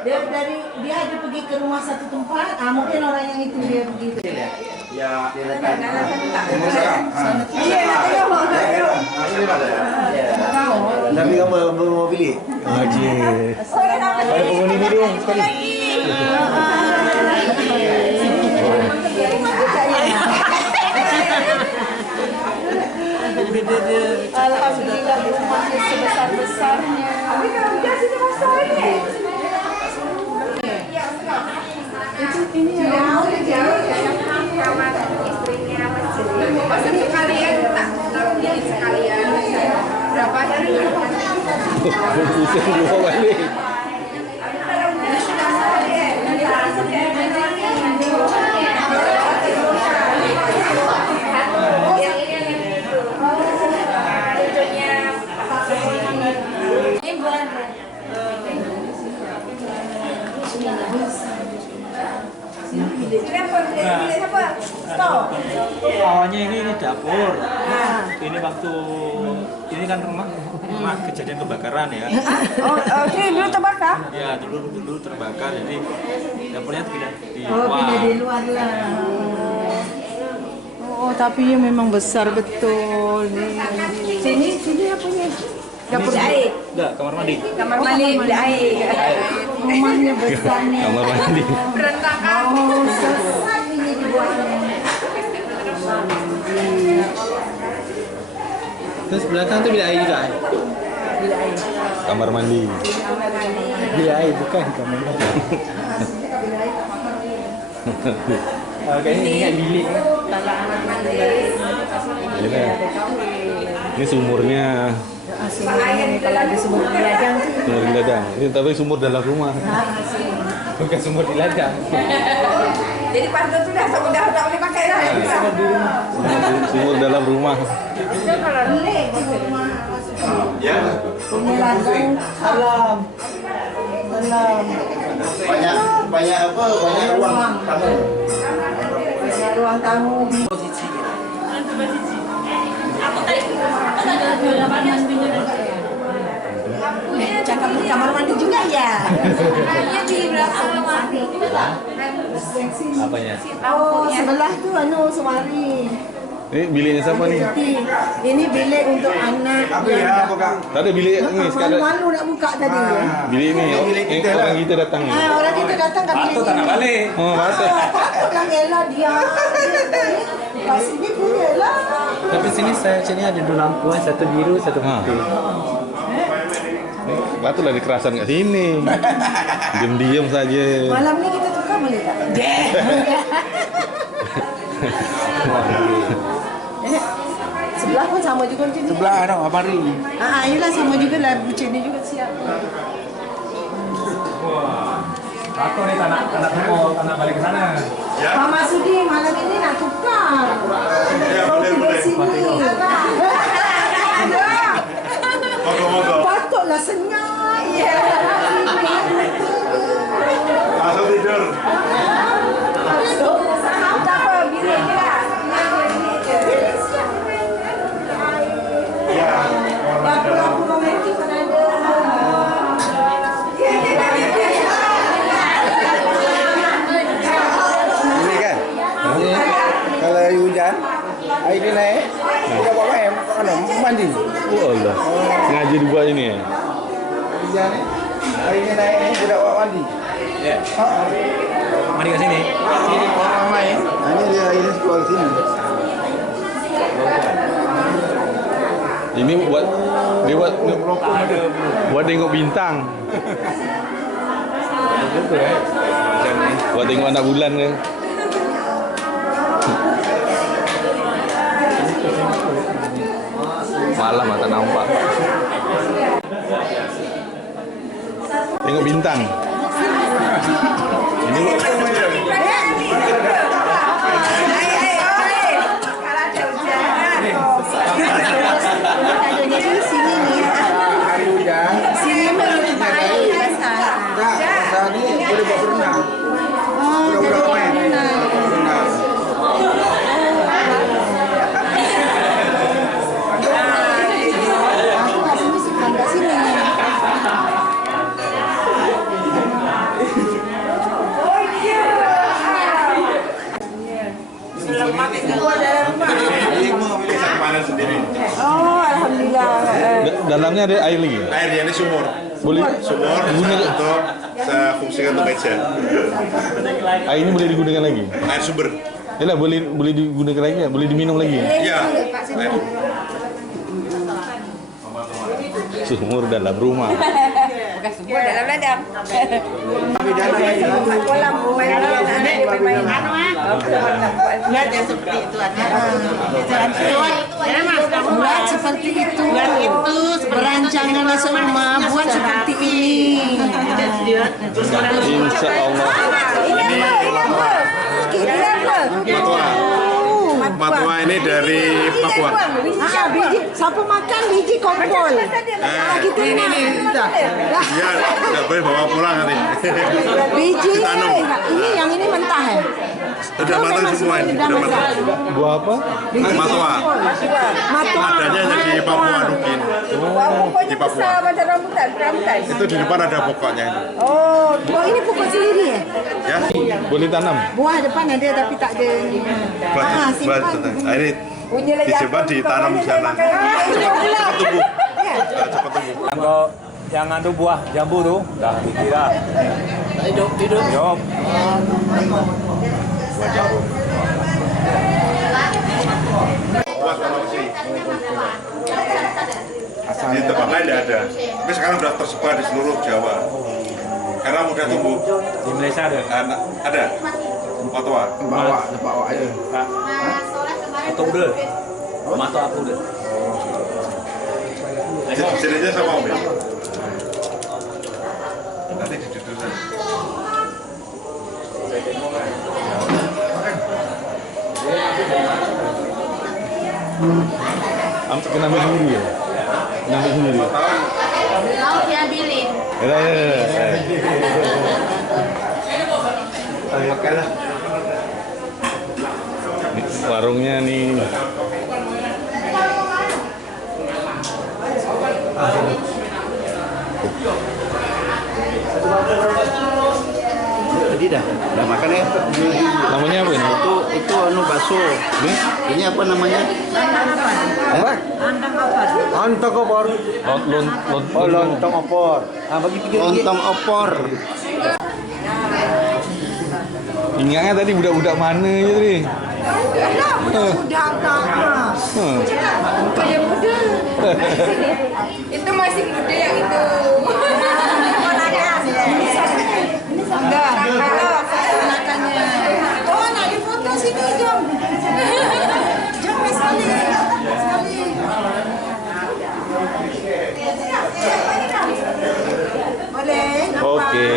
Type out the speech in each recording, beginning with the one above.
Dia ada pergi ke rumah satu tempat, mungkin orang yang itu dia begitu. Ya, tapi kamu mau pilih? Haji. Ada penghuni video sekali. Alhamdulillah rumahnya sebesar-besarnya. Tapi kalau dia sini masuk ini. Ini jauh kamar istrinya masjid. Masa sekalian tak taruh sekalian. Berapa hari? Bisa dua balik. Awalnya ini dapur. Ini waktu ini kan rumah kejadian kebakaran ya. Ini dulu terbakar? Ya dulu terbakar, jadi dapurnya tidak di Pindah di luar lah. Oh, tapi ya memang besar betul nih. Sini apa nih? Dapur air. Enggak, kamar mandi. Kamar mandi bilik air. Rumahnya besar nih. Kamar mandi. Berantakan. Oh, sesat ini dibuatnya. Terus belakang tuh bilik air juga. Bilik air. Kamar mandi. Bilik air bukan kamar mandi. Kayaknya ini bilik. Ini sumurnya. Sini kalau ada sumur di ladang tuh. Sumur di ladang. Ini tapi sumur dalam rumah. Bukan sumur di ladang. Jadi pas itu sudah boleh pakai lah. Sumur dalam rumah. Itu kalau relek di rumah. Ya. Ini ladang. Alam. Banyak apa? Banyak ruang tamu. Banyak ruang tamu. Cakap di kamar mandi juga ya? Iya di belakang kamar mandi. Apanya? Oh, sebelah tuh semari. Ini biliknya siapa nih? Ini bilik untuk anak. Tadi bilik ini sekali. Malu nak buka tadi ya. Bilik ini orang kita datang. Orang kita datang ke bilik ini. Balik. Oh, masa? Takutlah Ella dia. Pas ini punya lah. Tapi sini ada dua lampu, satu biru, satu putih. Batu lah dikerasan kat sini. Diam-diam saja. Malam ni kita tukar boleh tak? Sebelah pun sama juga macam ni. Sebelah ada abari. Yelah sama juga lah macam ni juga siap. Aku nih tanah balik ke sana. Pak Masudi malam ini nak tukar. Kau tidur sini. Patutlah senyap. Ya. Masuk tidur. Tak apa, bilik je lah. Lampu romantik pun ada. Ini kan? Kalau hujan, air dia naik, kita bawa air, mandi. Oh Allah. Sengaja dibuat ini ya. Hujan ni, air dia naik, kita bawa mandi. Ya. Mandi ke sini. Sini orang main. Ini dia airnya keluar sini. Ini buat tengok bintang. Buat tengok anak bulan ke. Malam tak nampak. Tengok bintang. Ini Hari hujan. Sini memang baik basah. Tak, pasal ni boleh buat berenang. Jadi Budak-budak main. Berenang. aku kat sini suka kat sini. dalamnya ada air lagi. Airnya ini sumur. Boleh Sumur untuk saya fungsikan untuk meja. air ini boleh digunakan lagi. Air sumber. Yalah, boleh digunakan lagi ya? Boleh diminum lagi ya? Iya. Air. Sumur dalam rumah. Bukan sumur dalam ladang. Enggak ada seperti itu ada. Enggak seperti itu. Enggak itu berancangannya semua buat seperti ini. Insya Allah. Matua. Matua ini dari Papua. Biji, siapa makan biji kompol. Gitu Iya, nggak boleh bawa pulang nanti. Biji Ditanam. ini yang ini mentah ya. Udah matang semua ini. Udah matang. Buah apa? Matua. Matua. Adanya di Papua Nugin. Di Papua. Macam rambutan. Itu di depan ada pokoknya itu. Oh, ini pokok sendiri ya? Ya. Boleh tanam? Buah depan ada tapi tak ada. Buat nah, ini disimpan ditanam di sana. Cepat tumbuh. Cepat tumbuh. Kalau yang anu buah jambu tuh, dah dikira. Hidup. Buat sih. Di tempat lain tidak ada. Tapi sekarang sudah tersebar di seluruh Jawa. Karena mudah tumbuh. Di Malaysia ada. Ada. Matua. Bawa aja. Atau udah. Mata aku udah. Jenisnya sama Om ya? Nanti diduduk. Kena ambil sendiri ya? Kena ambil sendiri? Mau diambilin. Ya. Ini warungnya nih. Jadi dah makan ya. Namanya apa ini? Itu anu bakso. Ini apa namanya? Apa? Lontong opor. Lontong opor. Bagi lontong opor. Ingatnya tadi budak-budak mana je tadi? Udah tak. Kayak muda. Itu masih muda yang itu. Enggak. Makannya. Oh, nak difoto sini jom. Jom sekali. Boleh. Oke.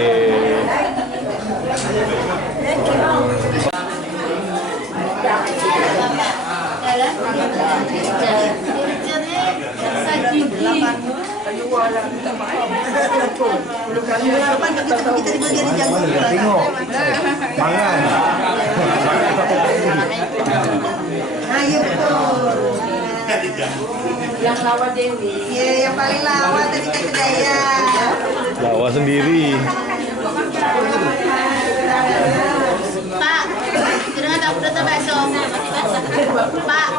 Mangan. Ayo. Yang lawan Dewi. Iya, yang paling lawan tadi kata Daya. Bawa sendiri. Pak, sudah tak udah terbakso. Pak,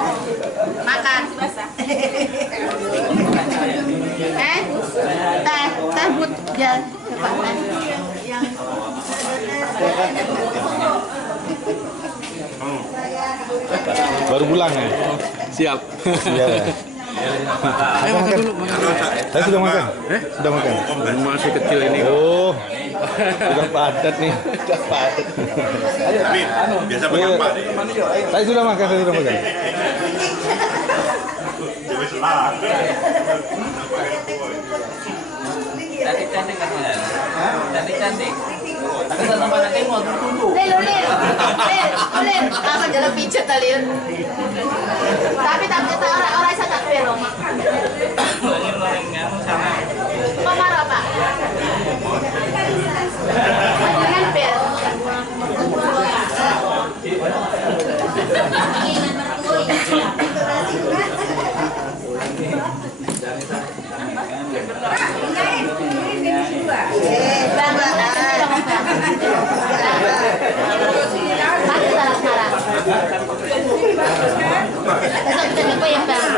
makan. Teh but jalan. Baru pulang ya? Siap. Iya. Ayo makan dulu. Saya sudah makan. Sudah makan. Masih kecil ini. Oh, sudah padat nih. Sudah padat. Tapi biasa pakai apa? Saya sudah makan. Jadi salah. Cantik kan Mas? Cantik. Tapi sama anaknya mau tunggu. Lin, apa jalan pijat tadi? Tapi kita orang saya tak perlu. Kok marah Pak? Jangan per. Besok kita jumpa ya Bang.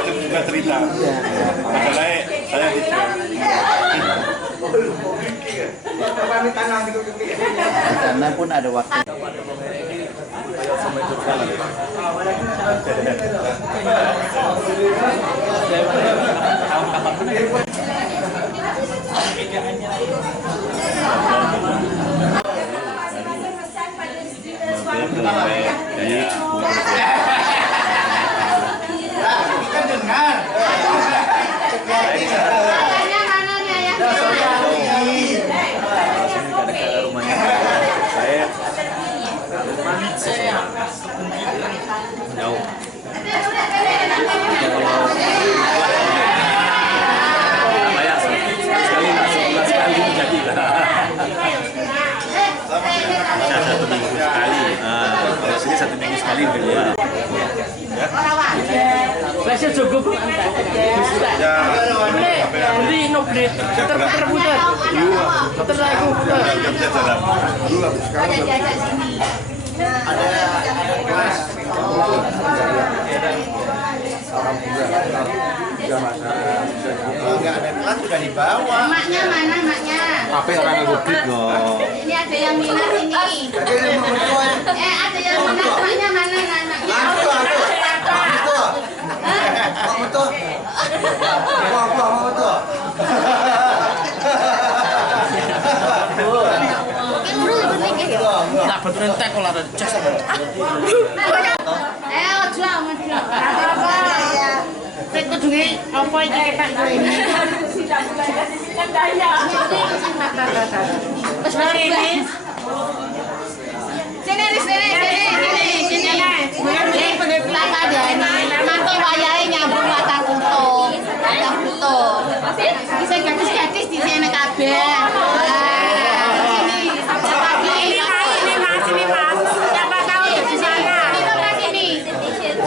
Itu bukan cerita. Masalahnya saya dijual. Karena pun ada waktu. Satu minggu sekali berdua. Saya cukup. Ini nobret. Putar-putar. Putar lagu. Enggak ada pelan sudah dibawa. Maknya mana maknya? Apa orang ngegubrit kok? Ini ada yang minat ini. Ada yang minat maknya mana anaknya? Tak betul entek kalau ada cas. Jual. Saya kudungi apa iki kepak ini. Wes mari ini. Sini. Tak ada ini. Nanti wayahe nyambung Watang Kuto. Bisa gadis-gadis di sini kabeh.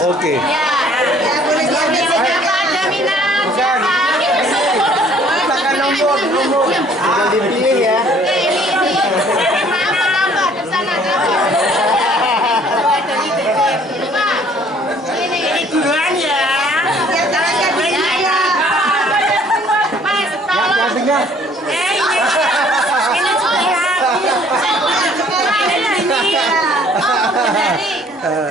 Oke. Ya, boleh diambil siapa ada minat. Silakan nombor. Tinggal dipilih ya. Ini. Apa ke sana ini duluan ya. Mas, tolong. Dengar. Ini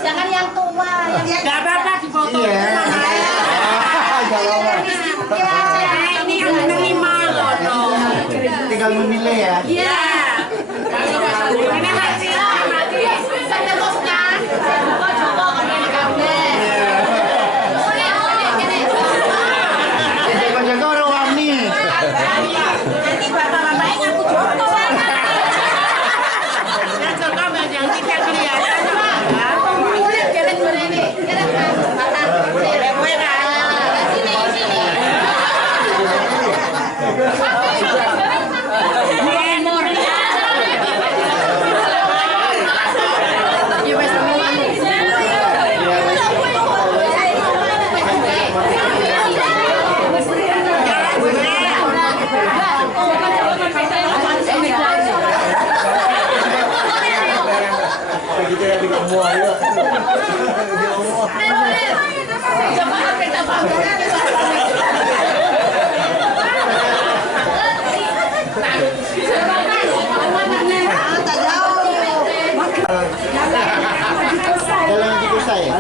jangan yang tua, yang Enggak apa-apa dipoto. Ini yang menerima loh. Tinggal memilih ya. Iya. Ini mati. saya teruskan. Kok coba kan ini kabeh. Jaga-jaga orang wani. Nanti bapak-bapaknya ngaku jopo. Nah, coba yang tidak kelihatan. Boleh jalan ini. Jalan di saya.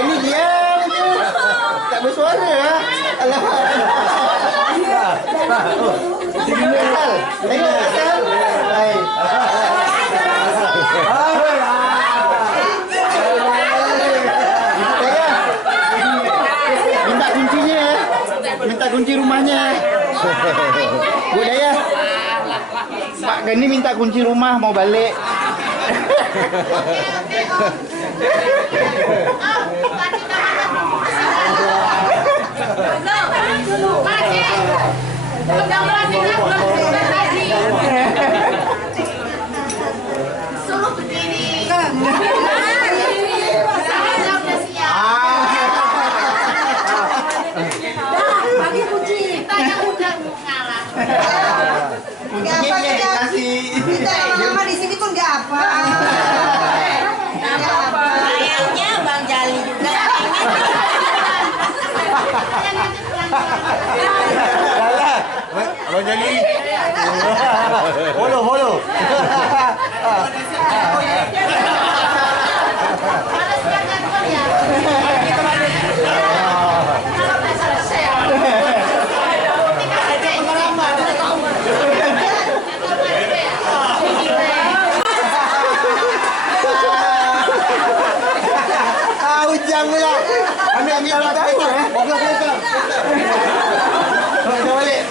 Ini dia tak bersuara ya. Tinggal asal. Hai. Minta kuncinya ya. Minta kunci rumahnya. Bu Daya. Pak Gani minta kunci rumah mau balik. Suruh begini. Bagi kunci. Kita yang udah Nggak apa Iya, dikasih. Kita lama-lama di sini pun nggak apa. Sayangnya Bang Jali juga. Bang Jali. Holo. Ujang pula. Ambil kita. Belakang. Kita balik.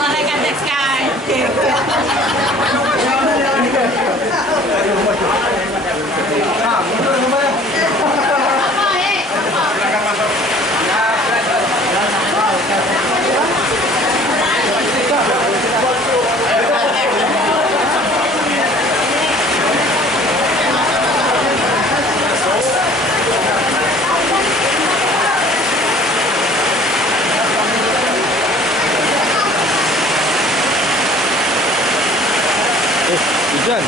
Mereka dekat. Hujan.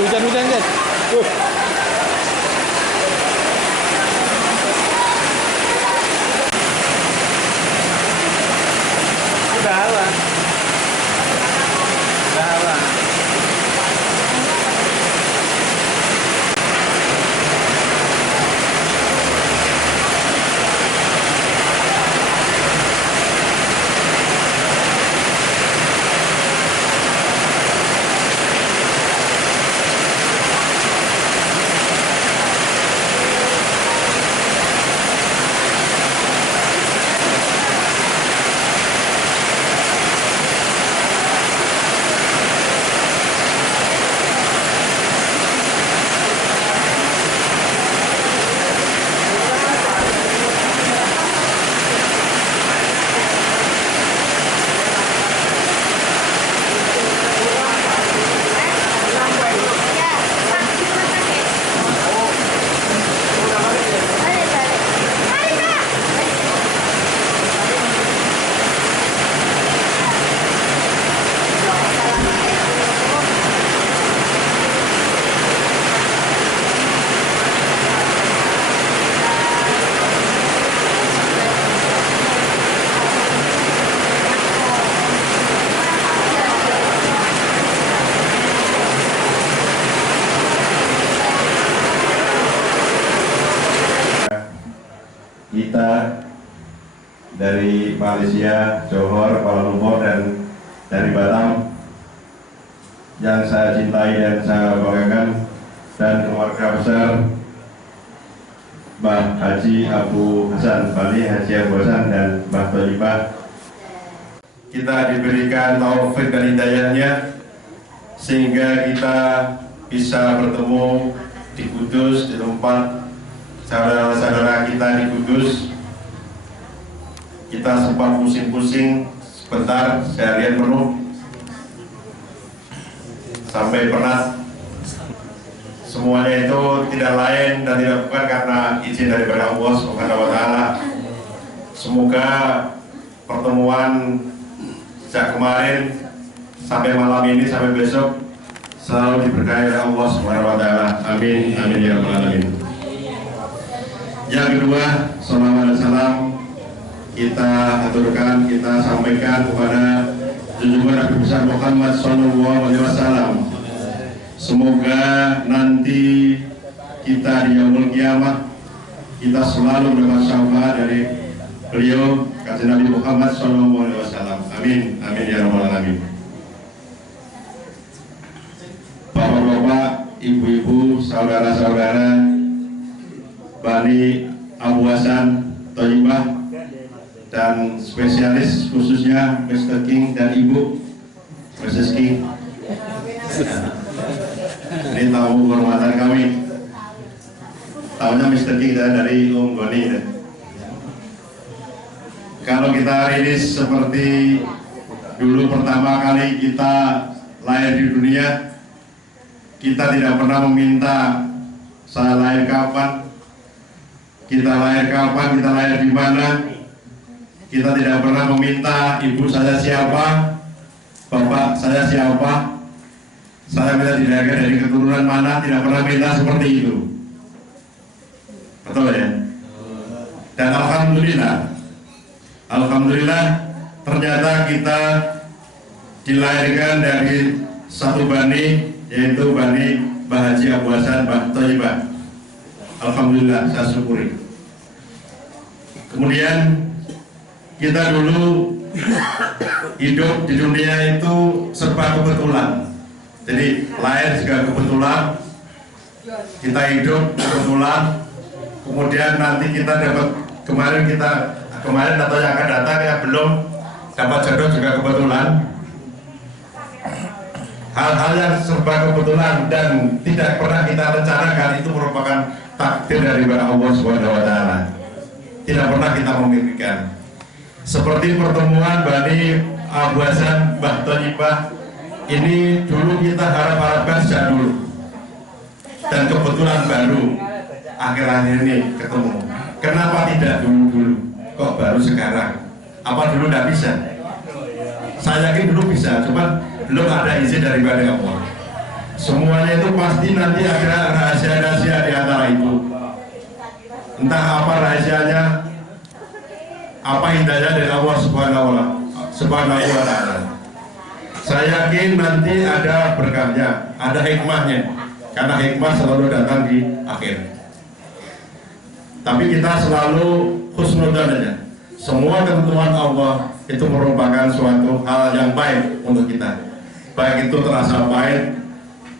Hujan-hujan guys. Udah hawa. Kita dari Malaysia, Johor, Kuala Lumpur, dan dari Batam yang saya cintai dan saya banggakan, dan keluarga besar Mbah Haji Abu Hasan Bali, Haji Abu Hasan, dan Mbah Thalibah. Kita diberikan taufik dan hidayahnya sehingga kita bisa bertemu di Kudus, di tempat saudara-saudara kita di Kudus. Kita sempat pusing-pusing sebentar, seharian penuh, sampai pernah. Semuanya itu tidak lain dan tidak bukan karena izin daripada Allah Subhanahu wa Ta'ala. Semoga pertemuan sejak kemarin sampai malam ini sampai besok selalu diberkahi oleh Allah Subhanahu wa Ta'ala. Amin, amin ya rabbal alamin. Yang kedua, salawat dan salam kita aturkan, kita sampaikan kepada junjungan Nabi besar Muhammad sallallahu alaihi wasallam. Semoga nanti kita di yaumul kiamah kita selalu mendapat syafaat dari beliau kata Nabi Muhammad SAW. Amin, amin ya rabbal alamin. Bapak-bapak, ibu-ibu, saudara-saudara Bani Abu Hasan Thayyibah dan spesialis khususnya Mr. King dan Ibu Mrs. King. Ini tamu kehormatan kami. Tahunya Mr. King dari Om Goni. Kalau kita hari ini seperti dulu pertama kali kita lahir di dunia, kita tidak pernah meminta saya lahir kapan, kita lahir kapan, kita lahir di mana. Kita tidak pernah meminta ibu saya siapa, bapak saya siapa, saya minta dilahirkan dari keturunan mana, tidak pernah minta seperti itu. Betul ya? Dan Alhamdulillah ternyata kita dilahirkan dari satu bani, yaitu Bani Mbah Haji Abu Hasan Mbah Thayyibah. Alhamdulillah, saya syukuri. Kemudian kita dulu hidup di dunia itu serba kebetulan. Jadi lahir juga kebetulan, kita hidup kebetulan, kemudian nanti kita dapat kemarin atau yang akan datang yang belum dapat jodoh juga kebetulan. Hal-hal yang serba kebetulan dan tidak pernah kita rencanakan itu merupakan takdir dari Allah Subhanahu wa taala. Tidak pernah kita memikirkan. Seperti pertemuan Bani Abu Hasan Mbah Thayyibah ini dulu kita harap-harapkan sejak dulu. Dan kebetulan baru akhir-akhir ini ketemu. Kenapa tidak dulu-dulu? Kok baru sekarang? Apa dulu tidak bisa? Saya yakin dulu bisa, cuma belum ada izin dari Allah. Semuanya itu pasti nanti ada rahasia-rahasia di antara itu. Entah apa rahasianya, apa indahnya dari Allah Subhanahu wa taala. Saya yakin nanti ada berkahnya, ada hikmahnya, karena hikmah selalu datang di akhir. Tapi kita selalu husnudzan aja. Semua ketentuan Allah itu merupakan suatu hal yang baik untuk kita. Baik itu terasa pahit,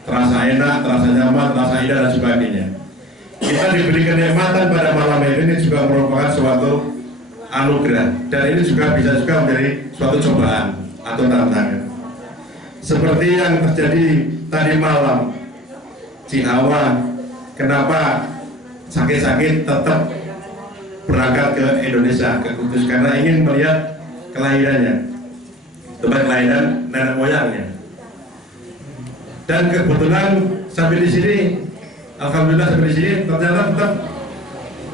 terasa enak, terasa nyaman, terasa indah dan sebagainya. Kita diberi kenikmatan pada malam ini juga merupakan suatu anugerah, dan ini juga bisa juga menjadi suatu cobaan atau tantangan. Seperti yang terjadi tadi malam, si Hawa kenapa sakit-sakit tetap berangkat ke Indonesia, ke Kudus, karena ingin melihat kelahirannya, tempat kelahiran nenek moyangnya. Dan kebetulan sampai di sini, alhamdulillah sampai di sini ternyata tetap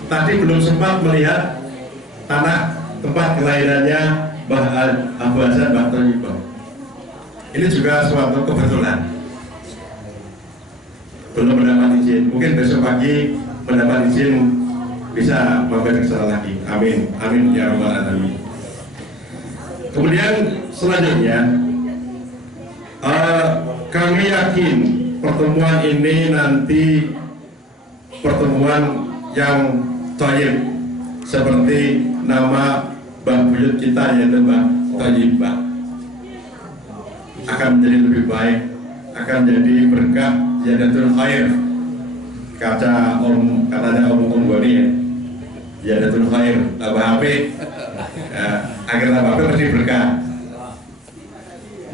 tadi belum sempat melihat tanah tempat kelahirannya Mbah Abu Hasan Mbah Thayyibah. Ini juga suatu kebetulan. Belum mendapat izin, mungkin besok pagi mendapat izin bisa mampir ke sana lagi. Amin, amin ya rabbal alamin. Kemudian selanjutnya kami yakin pertemuan ini nanti pertemuan yang thayyib seperti nama Mbah Buyut kita, yaitu Mbah Thayyibah, akan menjadi lebih baik, akan jadi berkah, ziyadatul khair. Katanya Om Goni ya, ziyadatul khair, tambah HP, akhir tambah HP mesti berkah.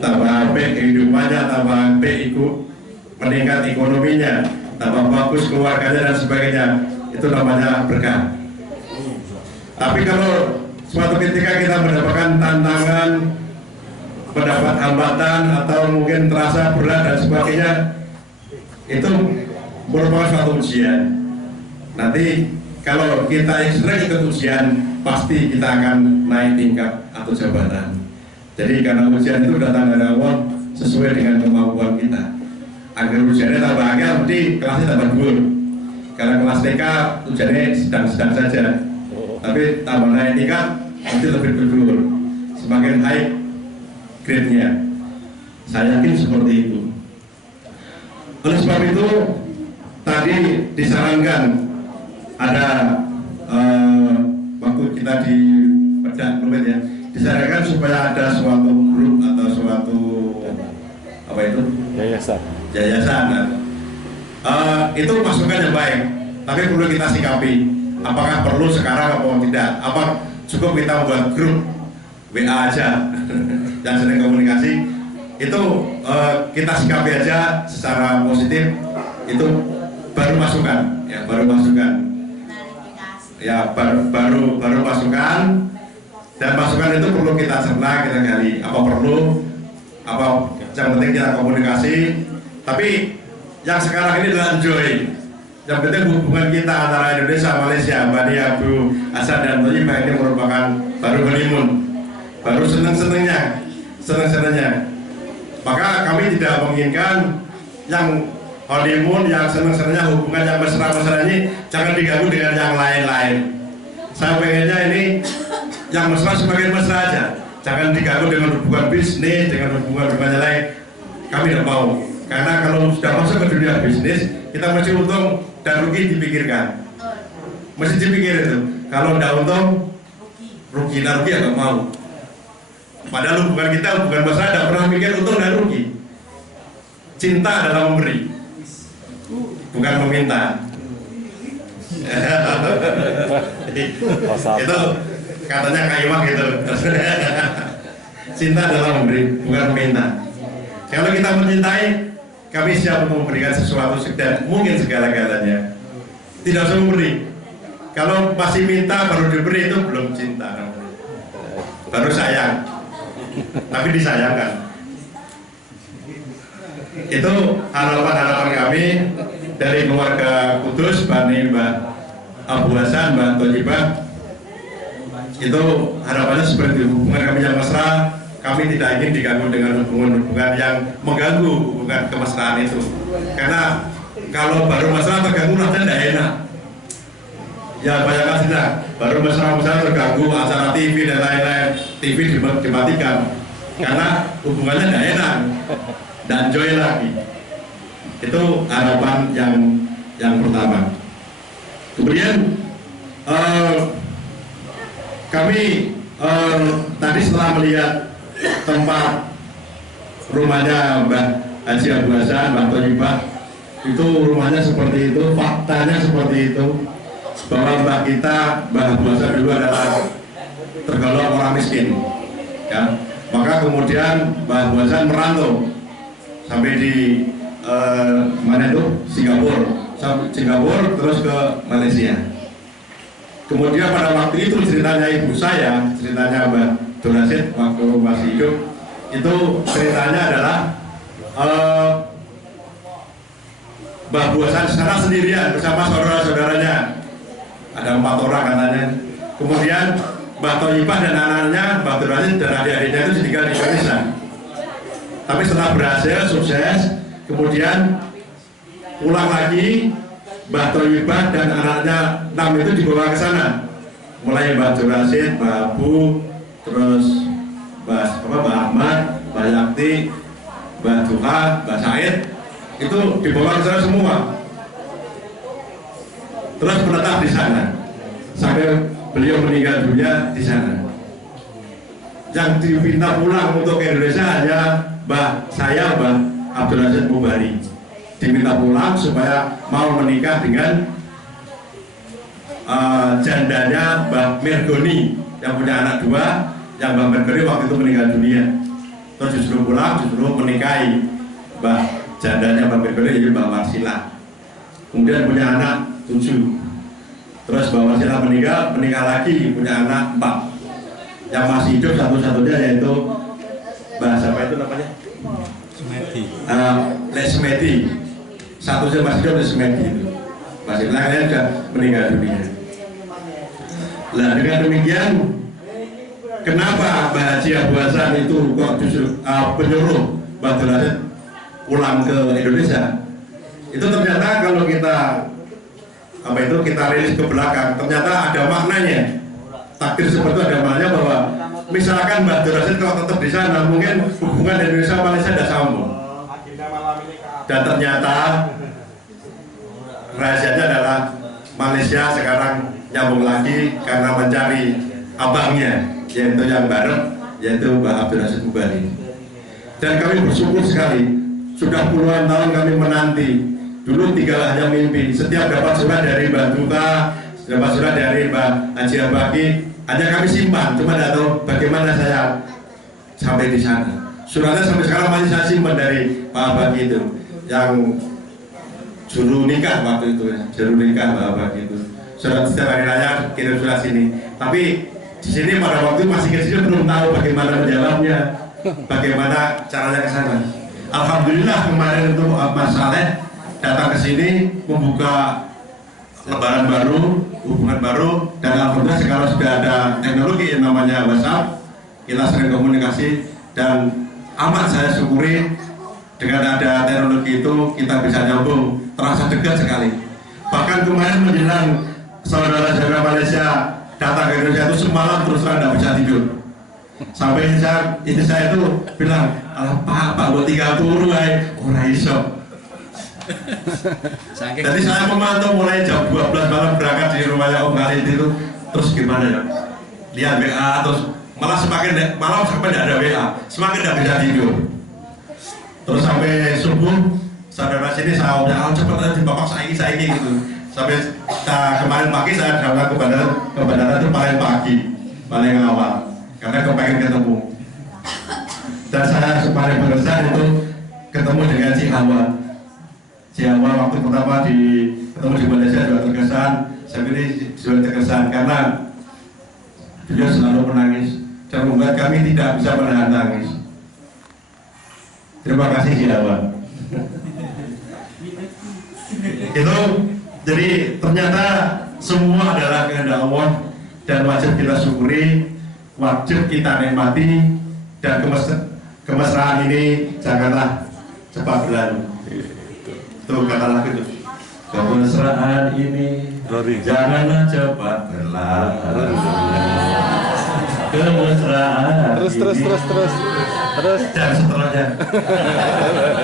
Tambah HP kehidupannya, tambah HP meningkat ekonominya, tambah bagus keluarganya dan sebagainya, itu namanya berkah. Tapi kalau suatu ketika kita mendapatkan tantangan, mendapat hambatan atau mungkin terasa berat dan sebagainya, itu merupakan suatu ujian. Nanti kalau kita sering ikut ujian, pasti kita akan naik tingkat atau jabatan. Jadi karena ujian itu datang dari Allah sesuai dengan kemampuan kita. Agar ujiannya tambah angel, nanti kelasnya tambah dhuwur. Karena kelas TK ujiannya sedang-sedang saja, tapi tambah naik tingkat nanti lebih dhuwur, semakin high grade-nya. Saya yakin seperti itu. Oleh sebab itu tadi disarankan ada waktu kita di Pedak Rumit ya, disarankan supaya ada suatu grup atau suatu apa itu yayasan. Itu masukan yang baik, tapi perlu kita sikapi. Apakah perlu sekarang atau tidak? Apa cukup kita buat grup WA aja yang sering komunikasi? Itu kita sikapi aja secara positif. Itu baru masukan, ya baru masukan. Ya baru masukan, dan masukan itu perlu kita cerna, kita gali. Apa perlu? Apa yang penting kita komunikasi. Tapi yang sekarang ini adalah enjoy. Yang penting hubungan kita antara Indonesia, Malaysia, Bani Abu, Hasan dan Thayyibah ini merupakan baru honeymoon, baru senang-senangnya. Maka kami tidak menginginkan yang honeymoon, yang senang-senangnya, hubungan yang mesra-mesra ini jangan diganggu dengan yang lain-lain. Saya pengennya ini yang mesra semakin mesra aja, jangan diganggu dengan hubungan bisnis, dengan hubungan lain. Kami tidak mau, karena kalau sudah masuk ke dunia bisnis, kita mesti untung dan rugi dipikirkan. Mesti dipikir itu. Kalau tidak untung, rugi ya nggak mau. Padahal hubungan kita, hubungan mesra, tidak pernah mikir untung dan rugi. Cinta adalah memberi, bukan meminta. Itu katanya Kak Imah gitu. Cinta adalah memberi, bukan meminta. Kalau kita mencintai, kami siap untuk memberikan sesuatu dan mungkin segala-galanya. Tidak usah memberi. Kalau masih minta baru diberi, itu belum cinta. Baru sayang, tapi disayangkan. Itu harapan-harapan kami dari keluarga Kudus, Bani Mbak Abu Hasan, Mbak Thayyibah. Itu harapannya seperti itu. Hubungan kami yang mesra, kami tidak ingin diganggu dengan hubungan-hubungan yang mengganggu hubungan kemesraan itu. Karena kalau baru mesra terganggu rasanya tidak enak. Ya bayangkan saja, baru mesra terganggu acara TV dan lain-lain, TV dimatikan. Karena hubungannya tidak enak. Dan joy lagi. Itu harapan yang pertama. Kemudian kami tadi setelah melihat tempat rumahnya Mbak Haji Abu Hasan, Mbak Thayyibah, itu rumahnya seperti itu, faktanya seperti itu, bahwa Mbak kita, Mbak Abu Hasan dulu adalah tergolong orang miskin, ya. Maka kemudian Mbak Abu Hasan merantau sampai di mana itu, Singapura, terus ke Malaysia. Kemudian pada waktu itu ceritanya ibu saya, ceritanya Mbak Donasit waktu masih hidup, itu ceritanya adalah Mbak Abu Hasan sekarang sendirian bersama saudara-saudaranya, ada 4 orang katanya. Kemudian Mbak Thayyibah dan anak-anaknya, Mbak Donasit dan adik-adiknya itu tinggal di Indonesia. Tapi setelah berhasil, sukses, kemudian pulang lagi, Mbak Thayyibah dan anaknya 6 itu dibawa ke sana. Mulai Mbak Donasit, Mbak Abu, terus Mbak Ahmad, Mbak Yakti, Mbak Duha, Mbak Said, itu dibawa ke sana semua. Terus menetap di sana sampai beliau meninggal dunia di sana. Yang diminta pulang untuk ke Indonesia hanya Mbak Abdul Aziz Mubari. Diminta pulang supaya mau menikah dengan jandanya Mbak Mirgoni yang punya anak 2, yang Mbak Mirgoni waktu itu meninggal dunia. Terus disuruh pulang, disuruh menikahi Mbak jandanya Mbak Mirgoni, yaitu Mbak Warsila. Kemudian punya anak 7. Terus Mbak Warsila menikah lagi, punya anak 4. Yang masih hidup satu-satunya yaitu Mbak siapa itu namanya? Lesmeti. Satu saja masih hidup, Lesmeti itu. Masih lainnya sudah meninggal dunia. Nah dengan demikian, kenapa Mbak Haji Abu Hasan itu kok justru penyuruh Mbak Donasit pulang ke Indonesia? Itu ternyata kalau kita kita rilis ke belakang, ternyata ada maknanya. Takdir seperti itu ada maknanya, bahwa misalkan Mbak Donasit kalau tetap di sana, mungkin hubungan Indonesia Malaysia tidak sambung. Dan ternyata rahasianya adalah Malaysia sekarang nyambung lagi karena mencari abangnya, yaitu yang barat, yaitu Mbak Abdul Rashid Mubari. Dan kami bersyukur sekali, sudah puluhan tahun kami menanti. Dulu tinggal hanya mimpi, setiap dapat surat dari Mbak Duta, dapat surat dari Mbak Haji Abaki, hanya kami simpan, cuma tidak tahu bagaimana saya sampai di sana. Suratnya sampai sekarang masih saya simpan dari Pak Abaki itu, yang juru nikah waktu itu, juru nikah Pak Abaki itu. Surat setiap hari raya kirim surat sini. Tapi di sini pada waktu masih kecil belum tahu bagaimana menjawabnya, bagaimana caranya ke sana. Alhamdulillah kemarin itu Mas Saleh datang ke sini membuka lebaran baru, hubungan baru, dan alhamdulillah sekarang sudah ada teknologi yang namanya WhatsApp. Kita sering komunikasi dan amat saya syukuri dengan ada teknologi itu kita bisa nyambung, terasa dekat sekali. Bahkan kemarin menjelang saudara-saudara Malaysia datang ke Indonesia itu semalam terus terang tidak bisa tidur. Sampai istri saya itu bilang, Pak buat 3 turu orang iso. Jadi saya memantau mulai jam 12 malam berangkat di rumahnya Om Khalid itu, terus gimana ya? Lihat WA terus malah semakin malam sampai tidak ada WA, semakin tidak bisa tidur. Terus sampai subuh saudara sini saya udah cepat di bapak saya gitu. Sampai kemarin pagi saya berangkat ke bandara itu paling pagi, paling awal, karena kepengen ketemu. Dan saya paling berkesan itu ketemu dengan Si Hawa waktu pertama ketemu di Malaysia juga terkesan. Saya pilih juga terkesan karena beliau selalu menangis dan membuat kami tidak bisa menahan tangis. Terima kasih Si Hawa. Itu jadi ternyata semua adalah kehendak Allah dan wajib kita syukuri, wajib kita nikmati, dan kemesraan ini janganlah cepat berlalu. Itu kata lagu itu. Kemesraan ini janganlah cepat berlalu. Kemesraan terus dan seterusnya.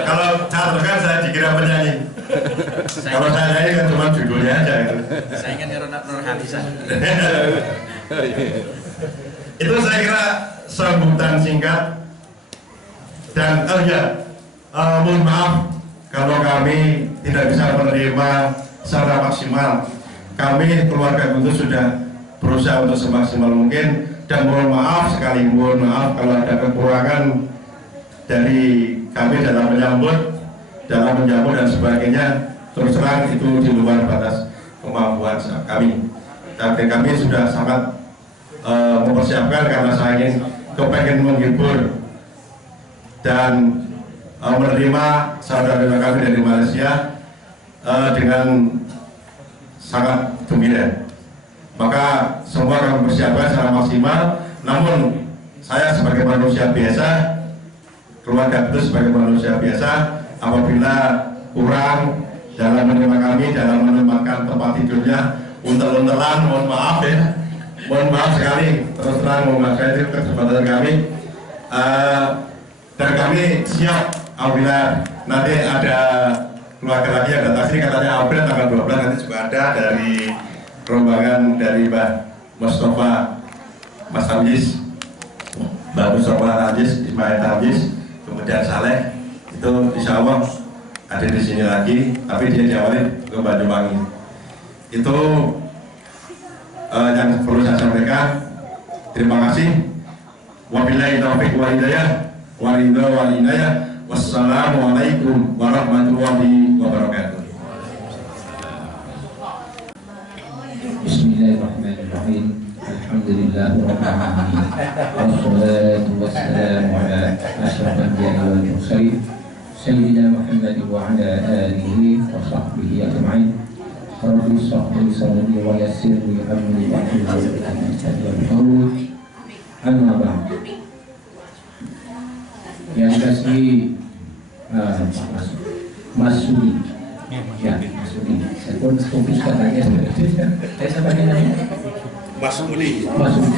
Kalau catatkan saya dikira penyanyi. Kalau saya nyanyi kan cuma judulnya aja itu. Saya ingin Nurhaliza. Itu saya kira sambutan singkat. Dan mohon maaf kalau kami tidak bisa menerima secara maksimal. Kami keluarga Guntur sudah berusaha untuk semaksimal mungkin. Dan mohon maaf kalau ada kekurangan dari kami dalam menyambut dan sebagainya. Terus terang itu di luar batas kemampuan kami. Tapi kami sudah sangat mempersiapkan karena saya ingin kepengen menghibur dan menerima saudara kami dari Malaysia dengan sangat gembira. Maka semua kami persiapkan secara maksimal. Namun saya sebagai manusia biasa, keluarga itu sebagai manusia biasa, apabila kurang dalam menerima kami, dalam menempatkan tempat tidurnya, untel-untelan, mohon maaf ya, mohon maaf sekali. Terus terang mohon maaf saya itu kesempatan kami. Dan kami siap apabila nanti ada keluarga lagi yang datang sini, katanya April tanggal 12 nanti juga ada dari rombongan dari Mbak Mustafa Mas Tamjiz, Mbak Mustafa Tamjiz, Ismail Tamjiz, kemudian Saleh, itu insya Allah ada di sini lagi, tapi dia diawali ke Banyuwangi. Itu yang perlu saya sampaikan. Terima kasih. Wabillahi taufiq wal hidayah, wal ridha wal inayah. Wassalamualaikum warahmatullahi wabarakatuh. Bismillahirrahmanirrahim. Alhamdulillahirabbil alamin. Wassalatu wassalamu ala asyrafil anbiya'i wal mursalin sayyidina Muhammad wa ala alihi wa sahbihi ajma'in. Rabbi shrah li sadri wa yassir li amri wa hlul 'uqdatam min lisani yafqahu qawli. Amma ba'd. Yang kasih Mas Sudi. Ya, Mas Sudi. Saya pun fokus katanya. Saya sampai namanya Mas Sudi. Mas Sudi.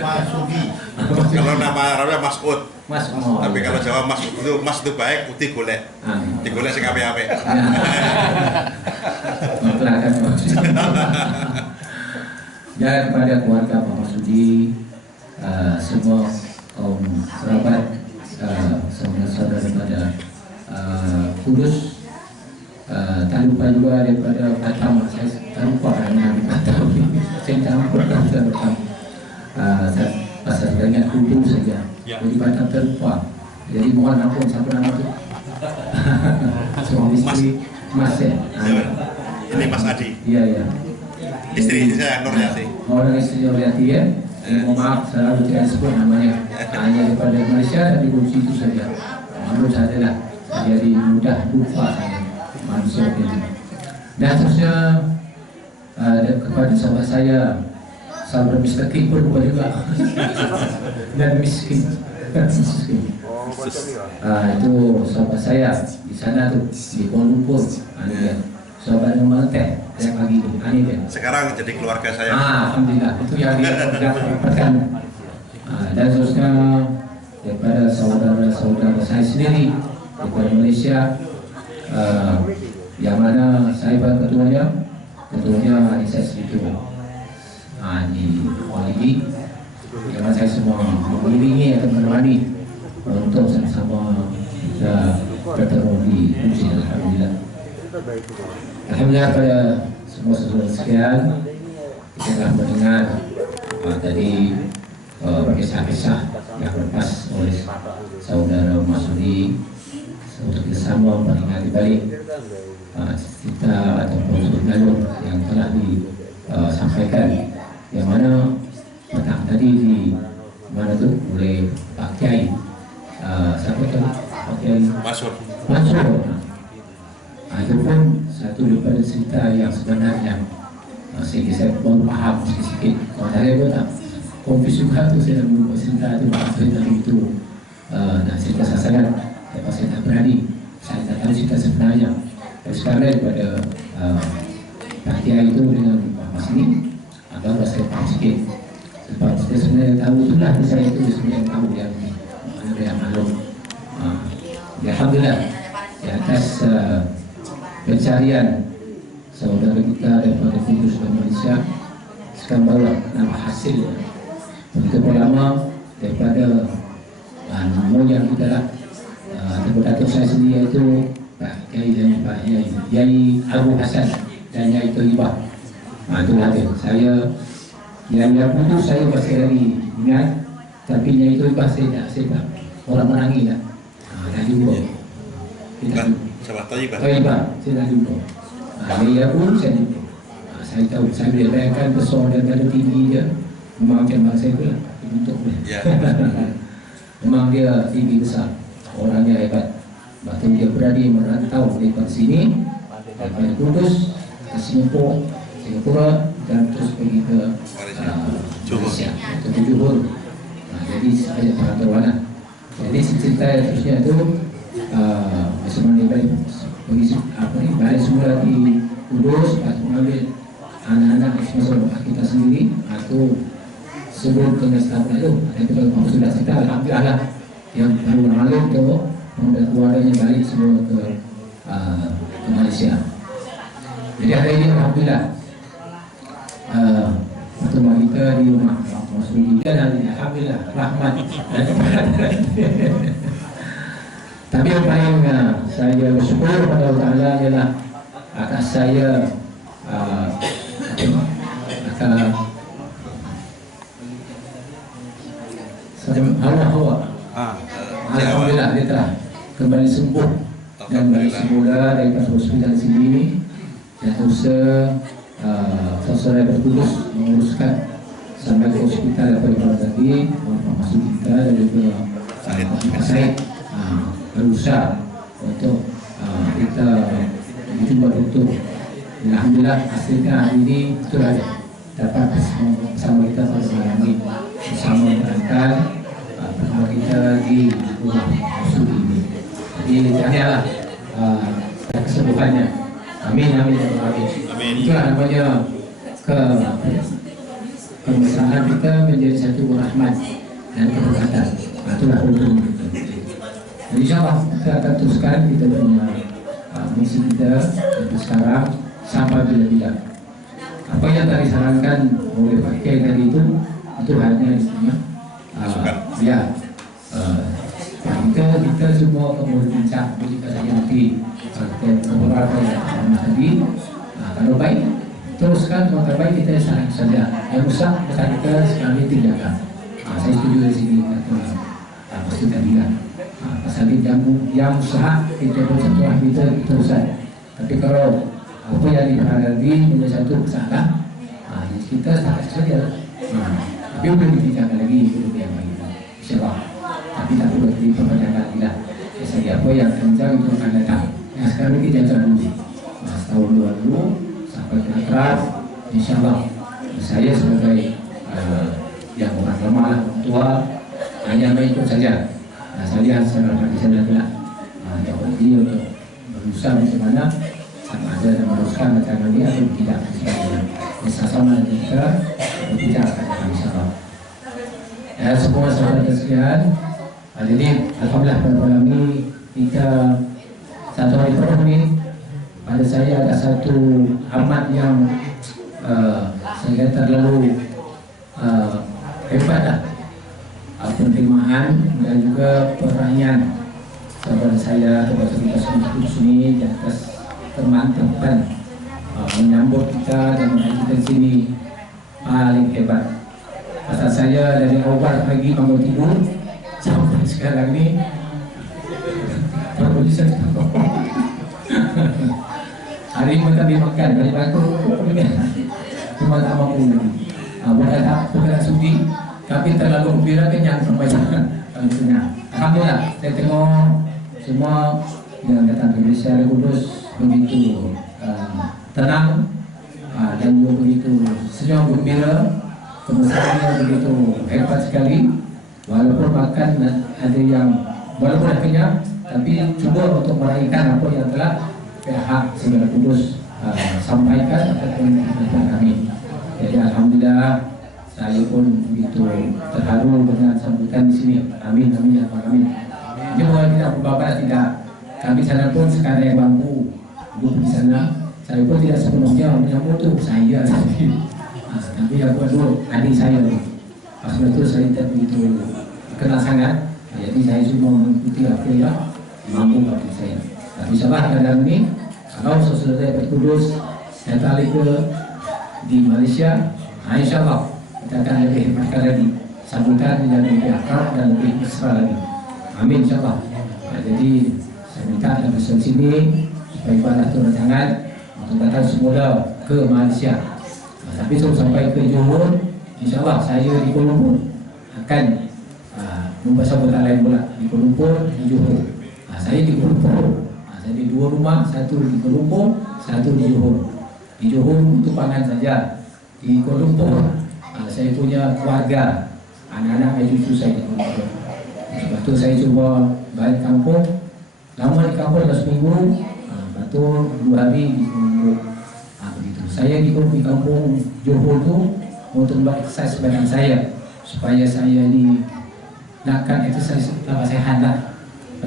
Mas Sudi. Kalau nama Arabnya Mas Ud. Mas. Tapi kalau Jawa Mas itu baik, uti golek. Digolek sing apik-apik. Belakang Mas. Dan kepada keluarga Pak Masudi, semua kaum kerabat, saudara-saudara daripada Kudus, tak lupa juga daripada Batam. Saya tak lupa nama Batam. Saya tak pernah Batam. Pasal saya ingat Kudus saja. Jadi Batam terlupa. Jadi mohon ampun siapa nama tu. Suami isteri Mas ya. Ini Mas Adi. Iya. Istri saya Nurjati. Orang istri Nurjati ya. Mohon maaf saya tidak sebut namanya. Hanya daripada Malaysia tapi kunci itu saja. Maklum saja lah. Jadi mudah lupa saya manusia itu. Dan terusnya kepada sahabat saya, sahabat miskin pun lupa juga. Dan miskin. Itu sahabat saya di sana tu di Kuala Lumpur. Sahabat yang Malteh yang pagi tu. Sekarang jadi keluarga saya. Alhamdulillah itu yang didapatkan. Dan terusnya daripada saudara-saudara saya sendiri daripada Malaysia, yang mana saya ketuanya adik saya sendiri di Walidi, yang mana saya semua mengiringi atau menemani untuk sama-sama kita bertemu di kursi. Alhamdulillah pada semua saudara sekalian, kita telah mendengar tadi kisah-kisah yang lepas oleh saudara Masudi untuk bersama mengingat balik cerita ataupun jalur yang telah disampaikan, yang mana petang tadi di mana tu oleh Pak Kiai siapa tu Pak Kiai Mansur. Itu pun satu daripada cerita yang sebenarnya sehingga saya baru faham sikit-sikit. Kalau saya pun tak konfus juga tu, saya nak buat cerita tu, cerita itu dan cerita sasaran. Lepas saya tak berani, saya tak tahu cerita sebenarnya. Tapi sekarang daripada Pak Kiai itu dengan Mas ini, agak saya faham sikit. Sebab saya sebenarnya tahu itulah saya itu sebenarnya tahu yang mana yang maklum. Alhamdulillah di atas pencarian saudara kita daripada Kudus dan Malaysia, sekarang baru nama hasil. Itu pertama daripada moyang kita lah. Datuk saya sendiri itu Pak Kiai dan Pak Yai Abu Hasan dan Yai Toibah. Itulah dia. Saya yang Kudus saya masih lagi ingat, tapi Yai Toibah saya tak orang menangi lah. Dah jumpa. Toibah saya dah jumpa. Yai pun saya jumpa. Saya tahu, saya boleh bayangkan besar dan ada tinggi dia. Memang macam saya tu lah, bentuk dia. Memang dia tinggi besar, orangnya hebat. Bahkan dia berani merantau daripada sini, daripada Kudus ke Singapura dan terus pergi ke Malaysia, ke Johor. Jadi saya perantauan lah. Jadi cerita terusnya itu bersama dia balik semula di Kudus, mengambil anak-anak semasa kita sendiri atau sebelum ke Nestapa itu. Kita sudah cerita alhamdulillah lah yang baru malam tu dan keluarganya balik semua ke Malaysia. Jadi hari ini alhamdulillah pertemuan kita di rumah Masudi dan alhamdulillah rahmat. Tapi yang paling saya bersyukur kepada Allah Ta'ala ialah atas saya alhamdulillah dia telah kembali sembuh dan balik semula daripada hospital sini, dan terus saudara bertugas menguruskan sampai ke hospital daripada tadi masuk kita dan juga Pak Said berusaha untuk kita mencuba doktor. Alhamdulillah hasilnya hari ini betul ada dapat bersama kita pada malam ini, bersama berangkat pertama kita di rumah Masudi ini. Jadi tahniahlah kesembuhannya. Amin. Itulah namanya kemesraan kita menjadi satu rahmat dan keberkatan. Itulah hukum kita. Jadi insyaAllah kita akan teruskan kita punya misi kita dari sekarang sampai bila-bila. apa yang tadi sarankan oleh Pak Kiai tadi itu hanya istilahnya ya kita semua kemudian bincang jika saya nanti beberapa yang tadi kalau baik teruskan, kalau terbaik kita saling saja, yang rusak kita sekali tinggalkan. Saya setuju di sini pasti tadi kan pasal yang usaha kita bersentuhan kita terusan. Tapi kalau apa yang dihadapi menjadi satu kesalahan, kita salah saja. Tapi belum dibicarakan lagi itu yang baik. Insyaallah. Tapi tak perlu diperpanjangkan tidak. Saya apa yang kencang itu akan datang. Nah sekarang kita jaga dulu. Tahun 20 sampai ke akhir, insyaallah saya sebagai yang orang lemah, orang tua hanya mengikut saja. Saya sangat sana tidak. Yang penting untuk berusaha bagaimana sama ada yang meneruskan macam ini atau tidak. Sama kita berbicara insyaallah. Semua sahabat sekalian, jadi alhamdulillah pada malam ini kita satu hari penuh ini pada saya ada satu amat yang saya terlalu hebat penerimaan dan juga perayaan kepada saya kepada kita semua di sini di atas kemantapan menyambut kita dan kita di sini paling hebat. Pasal saya dari awal pagi bangun tidur sampai sekarang ini baru bisa hari ini kita dimakan dari batu cuma tak mampu lagi. Bukan sudi tapi terlalu gembira kenyang sampai sekarang. Alhamdulillah saya tengok semua yang datang ke Malaysia dan Kudus begitu tenang dan juga begitu senyum gembira. Kebesarannya begitu hebat sekali. Walaupun makan ada yang walaupun kenyang, tapi cuba untuk meraihkan apa yang telah pihak Segala Kudus sampaikan kepada kami. Jadi alhamdulillah saya pun begitu terharu dengan sambutan di sini. Amin amin ya amin. Ini bukan tidak berbabas tidak. Kami sana pun sekarang yang bangku duduk di sana. Saya pun tidak sepenuhnya menyambut tu saya sendiri. Tapi yang kedua adik saya tu. Pas itu saya tidak begitu kenal sangat. Jadi saya cuma mengikuti apa yang mampu bagi saya. Tapi sahabat kadang ini kalau sesudah dapat Kudus saya balik ke di Malaysia, insyaallah kita akan lebih hebat lagi. Sambutan yang lebih akrab dan lebih mesra lagi. Amin insyaallah. Jadi saya minta dan pesan sini supaya pada turun tangan untuk datang semula ke Malaysia. Tapi sebelum sampai ke Johor, insyaallah saya di Kuala Lumpur akan membuat sambutan lain pula di Kuala Lumpur, di Johor. Saya di Kuala Lumpur. Saya di dua rumah, satu di Kuala Lumpur, satu di Johor. Di Johor untuk pangan saja. Di Kuala Lumpur saya punya keluarga, anak-anak dan cucu saya di Kuala Lumpur. Sebab tu saya cuba balik kampung. Lama di kampung dah seminggu, lepas tu 2 hari di Kuala Lumpur. Saya di kampung Johor tu untuk buat eksersis badan saya supaya saya ni nakkan eksersis tambah sehat lah.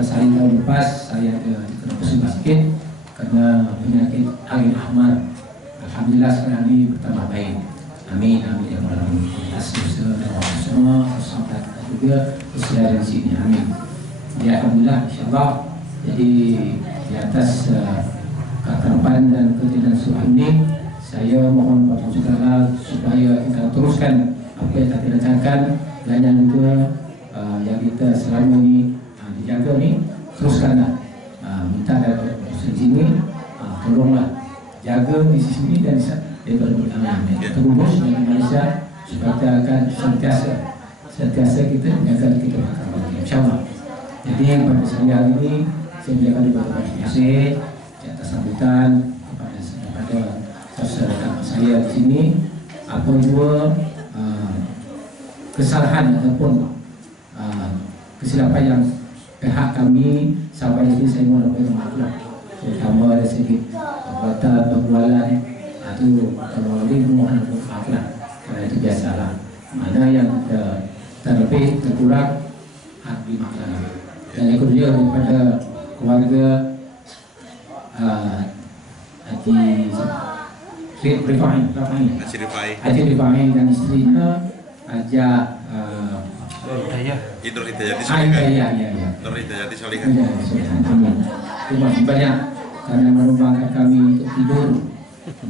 Saya tahun lepas saya ada kena pusing sikit kerana penyakit angin ahmad. Alhamdulillah sekarang ni bertambah baik. Amin amin ya rabbal alamin. Semua sahabat juga berada di sini. Amin. Ya alhamdulillah insyaallah. Jadi di atas kekerapan dan kejadian surah ini saya mohon Bapak Saudara supaya kita teruskan apa yang kita rencanakan dan yang juga yang kita selama ini dijaga ni teruskanlah. Minta dari sini tolonglah jaga di sini dan terus di Malaysia supaya kita akan sentiasa kita jaga kita insyaallah. Jadi pada siang hari ini saya mengucapkan terima kasih atas sambutan kepada saya di sini. Apa juga kesalahan ataupun kesilapan yang pihak kami sampai di sini saya mohon maaf lah. Terutama dari segi perbuatan pengeluaran atau kalau ini mohon maaf lah. Karena itu biasalah. Mana yang terlebih terkurang dimaklumi. Dan yang kedua kepada keluarga Haji Rifai. Haji Rifai dan istrinya Haja Nur Hidayati Solihah. Nur Hidayati Solihah. Amin. Terima kasih banyak karena menumpangkan kami untuk tidur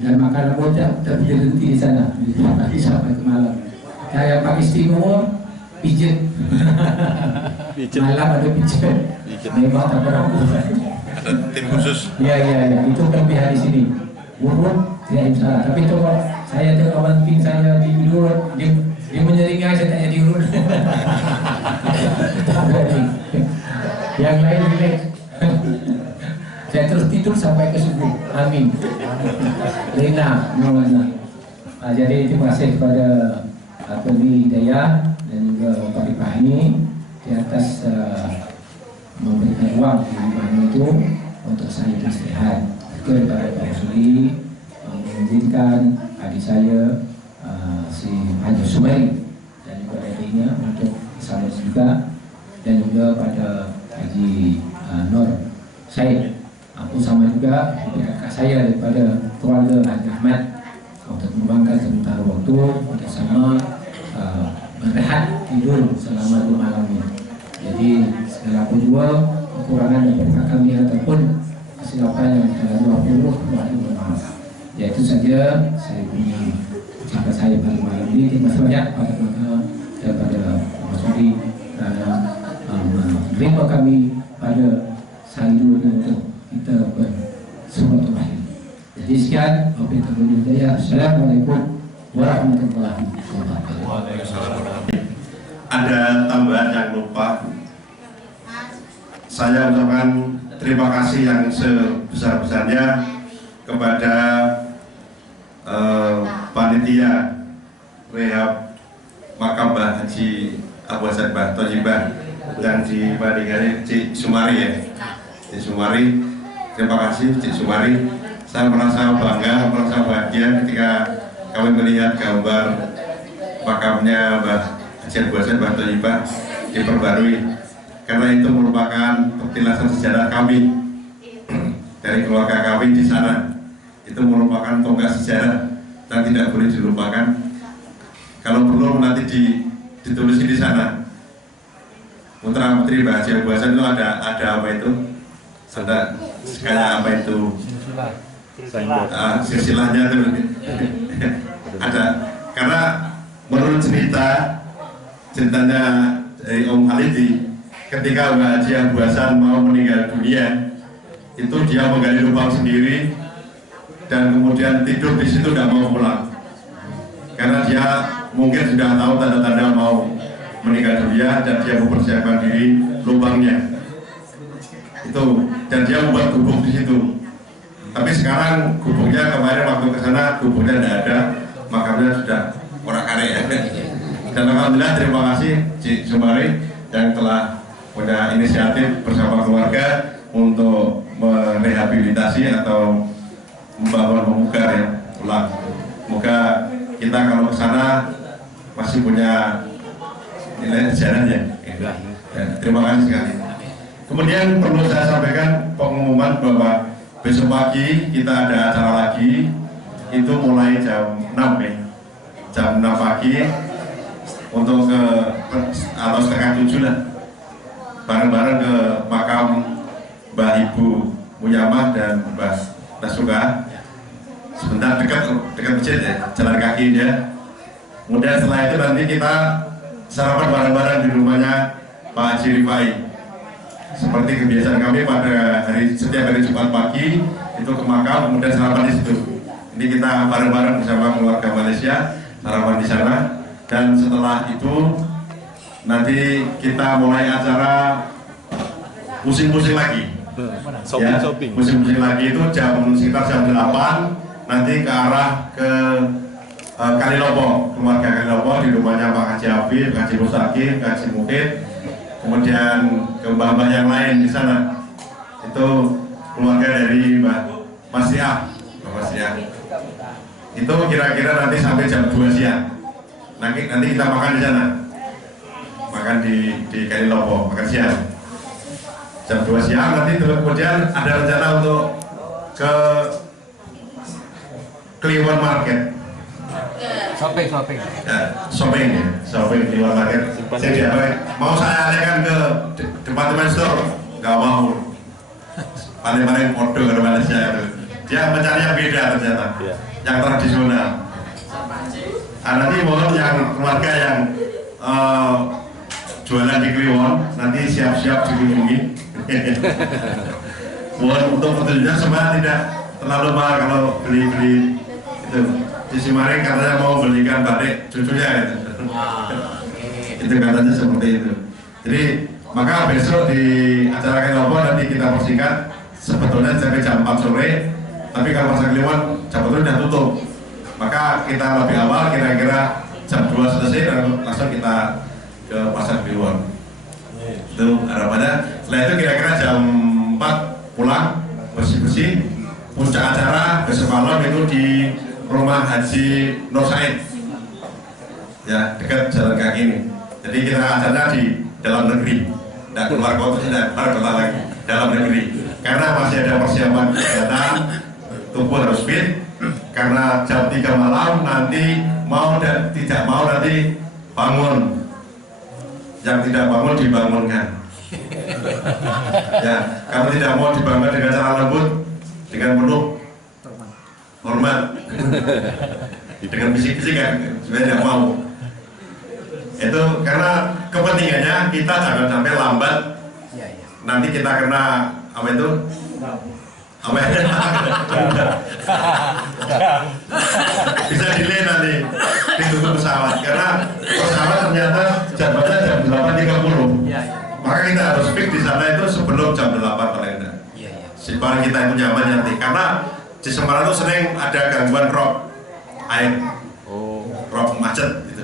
dan makan rambutnya tapi berhenti di sana di sampai ke malam. Saya pakai istimewa pijat. Malam ada pijat. Memang tak berapa. Ada tim khusus. Iya, itu kelebihan di sini. Buruk tidak salah. Tapi coba saya tengok kawan tim saya di urut, dia menyeringai saya tak jadi urut. Yang lain relax. Saya terus tidur sampai ke subuh. Amin. Lena, jadi terima kasih kepada Pembi Hidayah dan juga Pak Rifai di atas memberikan uang di rumahnya itu untuk saya istirahat. Itu daripada Pak Usuli mengizinkan adik saya si Haji Sumairi dan juga adiknya untuk salam juga, dan juga pada Haji Nur Said. Aku sama juga kakak saya daripada keluarga Haji Ahmad untuk membangkan sebentar waktu untuk sama berehat tidur selama 2 malam ini. Jadi segala pun juga kekurangan daripada kami ataupun kesilapan yang telah 20 mohon maaf. Ya itu saja saya punya ucapan saya pada malam ini. Terima kasih banyak daripada Mas Udi kerana menerima kami pada saluran untuk kita bersurat rahim. Jadi sekian, wabillahi hidayah. Assalamualaikum warahmatullahi wabarakatuh. Ada tambahan yang lupa. Saya ucapkan terima kasih yang sebesar-besarnya kepada panitia rehab makam Mbah Haji Abu Hasan Mbah Thayyibah yang di Madinah, Cik Sumari ya. Cik Sumari, terima kasih Cik Sumari. Saya merasa bangga, merasa bahagia ketika kami melihat gambar makamnya Mbah Haji Abu Hasan Mbah Thayyibah diperbarui, karena itu merupakan petilasan sejarah kami dari keluarga kami di sana. Itu merupakan tonggak sejarah dan tidak boleh dilupakan. Kalau perlu nanti ditulis di sana. Putra putri Mbah Haji Abu Hasan itu ada apa itu? Ada kayak apa itu? Silsilahnya itu ada. Karena menurut ceritanya dari Om Halidi, ketika Mbah Haji Abu Hasan mau meninggal dunia, itu dia menggali lubang sendiri dan kemudian tidur di situ, tidak mau pulang karena dia mungkin sudah tahu tanda-tanda mau meninggal dunia dan dia mempersiapkan diri lubangnya itu, dan dia membuat gubuk di situ. Tapi sekarang gubuknya, kemarin waktu ke sana gubuknya tidak ada, makamnya sudah orang karya. Dan alhamdulillah terima kasih Cik Sumari yang telah punya inisiatif bersama keluarga untuk merehabilitasi atau membangun pemugar ya ulang. Semoga kita kalau ke sana masih punya nilai sejarahnya. Terima kasih sekali. Kemudian perlu saya sampaikan pengumuman bahwa besok pagi kita ada acara lagi, itu mulai jam 6 ya. Jam 6 pagi untuk atau setengah 7 lah, bareng-bareng ke makam Mbah Ibu Muyamah dan Mbah Nasuka. Sebentar dekat masjid ya, jalan kaki dia. Kemudian setelah itu nanti kita sarapan bareng-bareng di rumahnya Pak Haji Rifai. Seperti kebiasaan kami pada setiap hari Jumat pagi itu ke makam, kemudian sarapan di situ. Ini kita bareng-bareng bersama keluarga Malaysia, sarapan di sana. Dan setelah itu nanti kita mulai acara pusing-pusing lagi. Shopping. Pusing-pusing lagi itu sekitar jam 8 nanti ke arah ke Kalilopo, keluarga Kalilopo di rumahnya Pak Haji Afif, Haji Mustaqim, Haji Mukid, kemudian ke mbah-mbah yang lain di sana. Itu keluarga dari Mbah Masyiah. Itu kira-kira nanti sampai jam 2 siang. Nanti kita makan di sana. Makan di Kalilopo, makan siang. Jam 2 siang nanti kemudian ada rencana untuk ke Kliwon Market. Shopping. Shopping Kliwon Market. Jadi mau saya alihkan ke departemen store, nggak mau. Paling-paling kode ke Malaysia itu. Dia mencari yang beda ternyata, yang tradisional. Nanti mohon yang keluarga yang jualan di Kliwon, nanti siap-siap dikunjungi. Mohon untuk petunjuknya semua tidak terlalu mahal kalau beli itu. Di Simaring katanya mau belikan batik cucunya itu. Itu katanya seperti itu. Jadi maka besok di acara Kenopo nanti kita persingkat sebetulnya sampai jam 4 sore. Tapi kalau pasar Kliwon jam 4 sudah tutup. Maka kita lebih awal kira-kira jam 2 selesai dan langsung kita ke pasar Kliwon. Itu harapannya. Setelah itu kira-kira jam 4 pulang bersih-bersih. Puncak acara besok malam itu di Rumah Haji Nur Said, ya dekat jalan kaki ini. Jadi kita acaranya di dalam negeri, tidak keluar kota, tidak keluar kota lagi, dalam negeri. Karena masih ada persiapan kegiatan, tubuh harus fit. Karena jam 3 malam nanti mau dan tidak mau nanti bangun. Yang tidak bangun dibangunkan. Ya, kalau tidak mau dibangun dengan cara lembut, dengan penuh hormat, dengan bisik-bisik kan, sebenarnya tidak mau. Itu karena kepentingannya kita jangan sampai lambat. Nanti kita kena apa itu? Apa ya? Bisa delay nanti ditunggu pesawat karena pesawat ternyata jamnya jam 8.30. Maka kita harus fix di sana itu sebelum jam 8 paling tidak. Supaya kita itu nyaman nanti karena di Semarang itu sering ada gangguan rop air, rop macet gitu.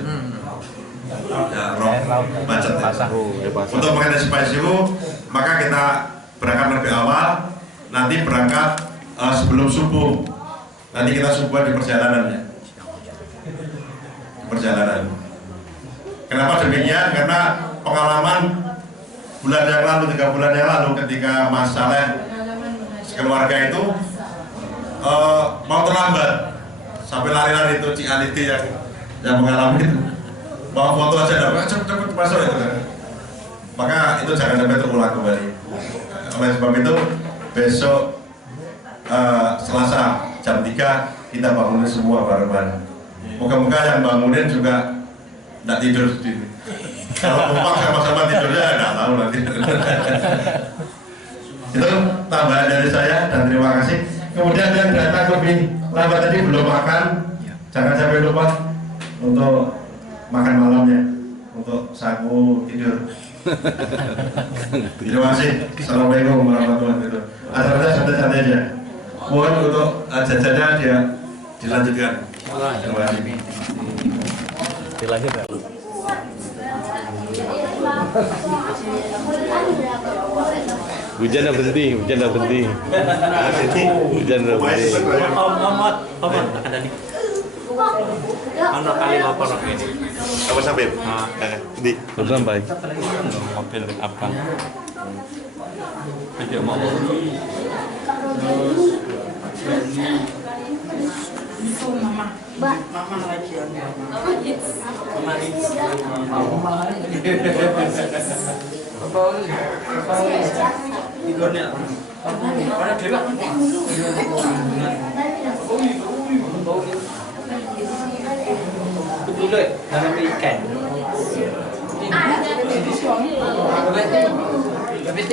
Ya, rop macet. Untuk mengantisipasi itu, maka kita berangkat lebih awal. Nanti berangkat sebelum subuh. Nanti kita subuh di perjalanannya. Perjalanan. Kenapa demikian? Karena pengalaman bulan yang lalu, 3 bulan yang lalu ketika masalah keluarga itu mau terlambat sampai lari-lari itu Cik Aliti yang mengalami itu mau foto aja dapat cepet masuk itu kan. Maka itu jangan sampai terulang kembali. Oleh sebab itu besok Selasa jam 3 kita bangunin semua bareng-bareng. Moga-moga yang bangunin juga tidak tidur sendiri. Kalau numpang sama-sama tidurnya nggak tahu nanti. Itu tambahan dari saya dan terima kasih. Kemudian yang datang lebih lambat tadi belum makan, jangan sampai lupa untuk makan malamnya, untuk saku tidur. Terima kasih. Assalamualaikum warahmatullahi wabarakatuh. Acaranya santai-santai aja. Mohon untuk jajannya dia dilanjutkan. Terima kasih. Dilanjutkan. Hujan udah berhenti. Hujan udah berhenti. Om, ada nih. Ano kali lapor ini. Apa sampai? Di. Belum sampai. Mobil apa? Ayo mau. Ikan.